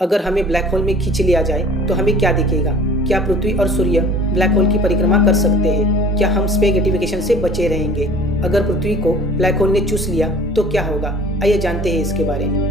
अगर हमें black hole में खींच लिया जाए तो हमें क्या दिखेगा? क्या पृथ्वी और सूर्य ब्लैक होल की परिक्रमा कर सकते हैं? क्या हम स्पेगेटिफिकेशन से बचे रहेंगे? अगर पृथ्वी को ब्लैक होल ने चूस लिया तो क्या होगा? आइए जानते हैं इसके बारे में।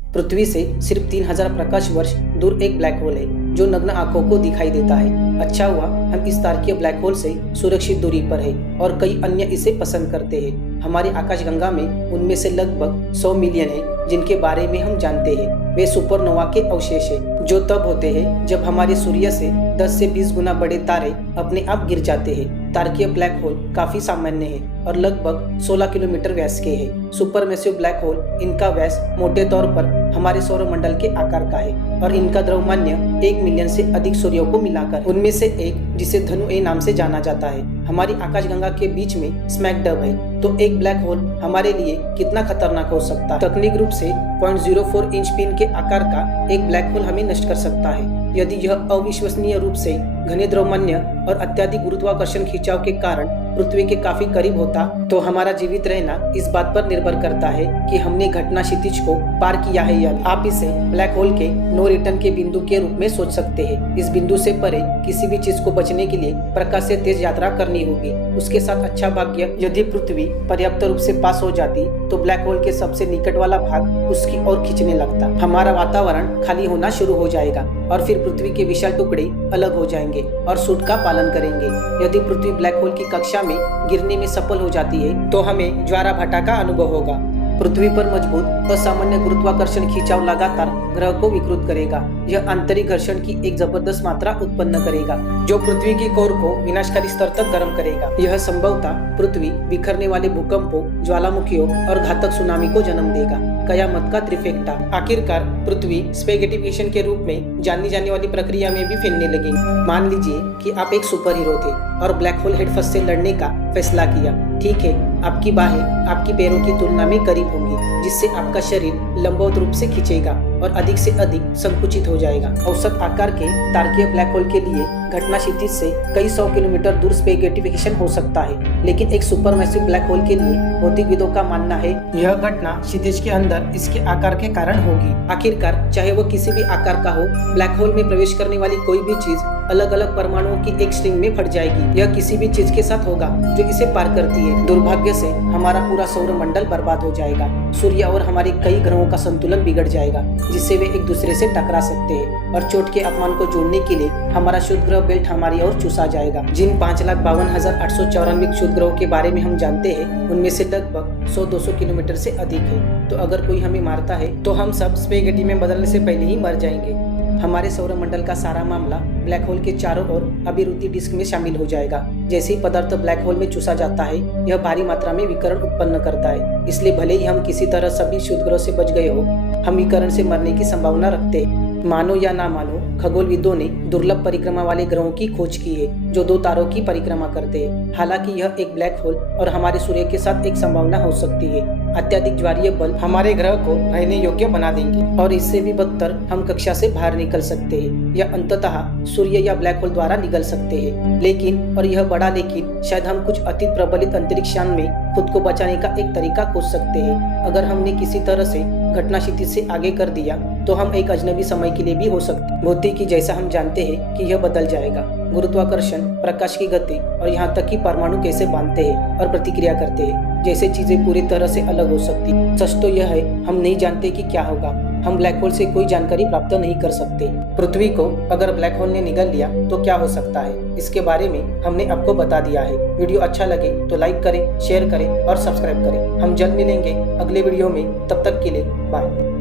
पृथ्वी से सिर्फ 3000 प्रकाश वर्ष दूर एक ब्लैक होल है जो नग्न आंखों को दिखाई देता है। अच्छा हुआ हम इस तारकीय ब्लैक होल से सुरक्षित दूरी पर है और कई अन्य इसे पसंद करते हैं। हमारी आकाशगंगा में उनमें से लगभग 100 मिलियन है जिनके बारे में हम जानते हैं। वे सुपरनोवा के अवशेष हैं जो तब होते हैं जब हमारे सूर्य से 10 से 20 गुना बड़े तारे अपने आप गिर जाते हैं। तारकीय ब्लैक होल काफी सामान्य है और लगभग 16 किलोमीटर व्यास के हैं। सुपरमेसिव ब्लैक होल, इनका व्यास मोटे तौर पर हमारे सौरमंडल के आकार का है और इनका द्रव्यमान्य 1 मिलियन से अधिक सूर्यों को मिलाकर। उनमें से एक जिसे धनु ए नाम से जाना जाता है हमारी आकाशगंगा के बीच में स्मैक डब है। तो एक ब्लैक होल हमारे लिए कितना खतरनाक हो सकता है? तकनीक रूप से 0.04 इंच पिन के आकार का एक ब्लैक होल हमें नष्ट कर सकता है। यदि यह अविश्वसनीय रूप से घने द्रव्यमान्य और अत्यधिक गुरुत्वाकर्षण खिंचाव के कारण पृथ्वी के काफी करीब होता तो हमारा जीवित रहना इस बात पर निर्भर करता है कि हमने घटना क्षितिज को पार किया है या नहीं। आप इसे ब्लैक होल के नो रिटर्न के बिंदु के रूप में सोच सकते हैं। इस बिंदु से परे किसी भी चीज को बचने के लिए प्रकाश से तेज यात्रा करनी होगी। उसके साथ अच्छा भाग्य, यदि पृथ्वी पर्याप्त रूप से पास हो जाती तो ब्लैक होल के सबसे निकट वाला भाग उसकी ओर खींचने लगता। हमारा वातावरण खाली होना शुरू हो जाएगा और फिर पृथ्वी के विशाल टुकड़े अलग हो जाएंगे और सूट का पालन करेंगे। यदि पृथ्वी ब्लैक होल की कक्षा में गिरने में सफल हो जाती है तो हमें ज्वाराभाटा का अनुभव होगा। पृथ्वी पर मजबूत असामान्य गुरुत्वाकर्षण खिंचाव लगातार ग्रह को विकृत करेगा। यह आंतरिक घर्षण की एक जबरदस्त मात्रा उत्पन्न करेगा जो पृथ्वी की कोर को विनाशकारी स्तर तक गर्म करेगा। यह संभवतः पृथ्वी बिखरने वाले भूकंपों, ज्वालामुखियों और घातक सुनामी को जन्म देगा। कयामत का त्रिफेकटा। आखिरकार पृथ्वी स्पेगेटिफिकेशन के रूप में जानी जाने वाली प्रक्रिया में भी फैलने लगी। मान लीजिए कि आप एक सुपर हीरो थे और ब्लैक होल हेडफर्स्ट से लड़ने का फैसला किया। ठीक है, आपकी बाहें आपकी पैरों की तुलना में करीब होंगी जिससे आपका शरीर लंबवत रूप से खींचेगा और अधिक से अधिक संकुचित हो जाएगा। औसत आकार के तारकीय ब्लैक होल के लिए घटना क्षितिज से कई 100 किलोमीटर दूर स्पेगेटिफिकेशन हो सकता है, लेकिन एक सुपरमैसिव ब्लैक होल के लिए भौतिकविदों का मानना है यह घटना क्षितिज के अंदर इसके आकार के कारण होगी। आखिरकार चाहे वो किसी भी आकार का हो, ब्लैक होल में प्रवेश करने वाली कोई भी चीज अलग अलग परमाणुओं की एक स्ट्रिंग में फट जाएगी। यह किसी भी चीज के साथ होगा जो इसे पार करती है। दुर्भाग्य से हमारा पूरा सौरमंडल बर्बाद हो जाएगा। सूर्य और हमारे कई ग्रहों का संतुलन बिगड़ जाएगा जिससे वे एक दूसरे से टकरा सकते हैं और चोट के अपमान को जोड़ने के लिए हमारा शुद्ध ग्रह बेल्ट हमारी ओर चूसा जाएगा। जिन 5,52,894 क्षुद्र ग्रहों के बारे में हम जानते हैं उनमें से लगभग 100-200 किलोमीटर से अधिक है। तो अगर कोई हमें मारता है तो हम सब स्पेगेटी में बदलने से पहले ही मर जाएंगे। हमारे सौरमंडल का सारा मामला ब्लैक होल के चारों ओर अभिवृद्धि डिस्क में शामिल हो जाएगा। जैसे ही पदार्थ ब्लैक होल में चूसा जाता है यह भारी मात्रा में विकिरण उत्पन्न करता है। इसलिए भले ही हम किसी तरह सभी क्षुद्र ग्रहों से बच गए हो, हम विकिरण से मरने की संभावना रखते हैं। मानो या ना मानो, खगोलविदों ने दुर्लभ परिक्रमा वाले ग्रहों की खोज की है जो 2 तारों की परिक्रमा करते हैं। हालांकि यह एक ब्लैक होल और हमारे सूर्य के साथ एक संभावना हो सकती है। अत्यधिक ज्वारीय बल हमारे ग्रह को रहने योग्य बना देंगे और इससे भी बदतर हम कक्षा से बाहर निकल सकते हैं या अंततः सूर्य या ब्लैक होल द्वारा निकल सकते हैं। लेकिन, और यह बड़ा लेकिन, शायद हम कुछ अति प्रबलित अंतरिक्ष यान में खुद को बचाने का एक तरीका खोज सकते हैं। अगर हमने किसी तरह से घटना क्षितिज से आगे कर दिया तो हम एक अजनबी समय के लिए भी हो सकते। भौतिकी जैसा हम जानते हैं कि यह बदल जाएगा। गुरुत्वाकर्षण, प्रकाश की गति और यहाँ तक कि परमाणु कैसे बांधते हैं और प्रतिक्रिया करते हैं जैसे चीजें पूरी तरह से अलग हो सकती। सच तो यह है हम नहीं जानते कि क्या होगा। हम ब्लैक होल से कोई जानकारी प्राप्त नहीं कर सकते। पृथ्वी को अगर ब्लैक होल ने निगल लिया तो क्या हो सकता है, इसके बारे में हमने आपको बता दिया है। वीडियो अच्छा लगे तो लाइक करें, शेयर करें और सब्सक्राइब करें। हम जल्द मिलेंगे अगले वीडियो में। तब तक के लिए बाय।